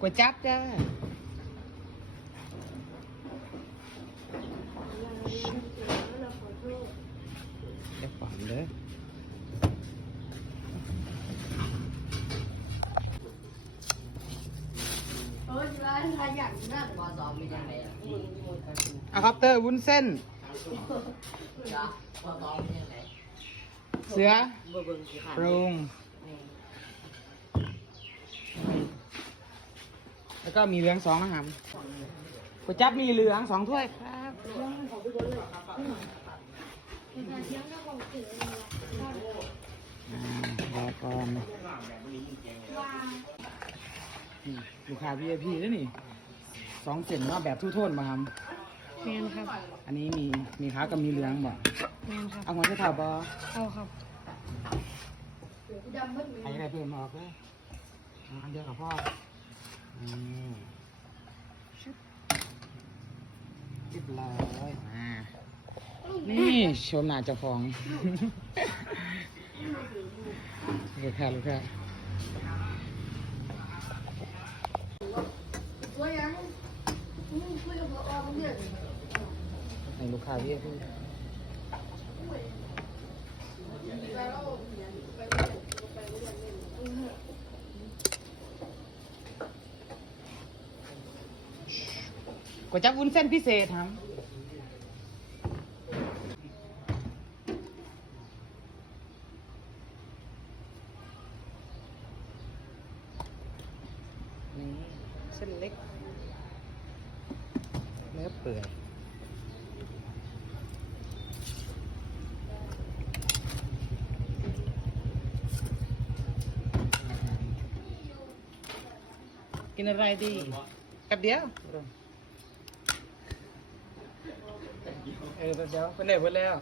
ก๋วยจั๊บจ้าเดี๋ยวก่อนเด้อเออร้านขยันน่ามาสอบมียังไงอะอะครับเตอร์วุ้นเส้นจ้ะมาสอบมียังไงเสือเบิ่งเบิ่งสิค่ะปรุง แล้วก็มีเหลืองสองนะครับก๋วยจั๊บมีเหลืองสองถ้วยครับอ่ารอก่อนนี่ลูกค้า VIP แล้วนี่สองเส้นว่าแบบทุกโทนมาครับแมนครับอันนี้มีมีขาวกับมีเหลืองบ่แมนครับ เอาหัวใส่เท้าบ่เอาครับใครได้เพิ่มออกเลยเอาอันเดียวกับพ่ออืมชุบ เรียบร้อยมานี่ชมหน้าเจ้าของ ลูกค้าลูกค้าตัวยังคุยกับพ่อเพื่อนให้ลูกค้าเรียกพี่ ก๋วยจั๊บวุ้นเส้นพิเศษครับนี่เส้นเล็ก เนื้อเปื่อยกินอะไรดีกับเดียว เออแป๊บเดียวคนไหนหมดแล้ว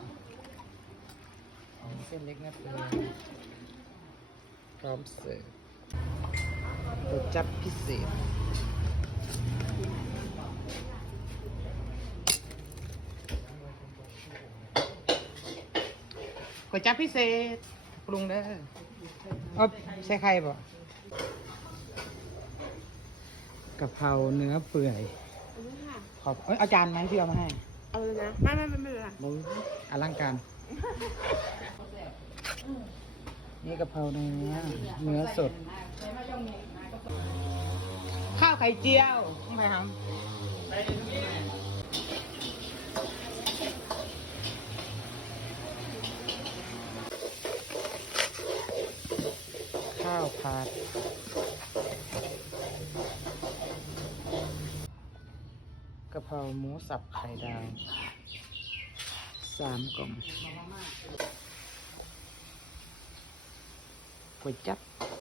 เส้นเล็กนะเปื่อยพร้อมเสิร์ฟก๋วยจับพิเศษก๋วยจั๊บพิเศษปรุงได้อเอาใส่ไข่บ่กะเพราเนื้อเปื่อยขอบเอ้ยเอาจานไหมที่เอามาให้ เอาเลยนะไม่ไม่ไม่ไม่เป็นไรมึงอลังการ นี่กะเพราเนื้อเนื้อสด ข้าวไข่เจียวต้องไปครับข้าวผัด เพราหมูสับไข่ดาวสามกล่องก๋วยจั๊บ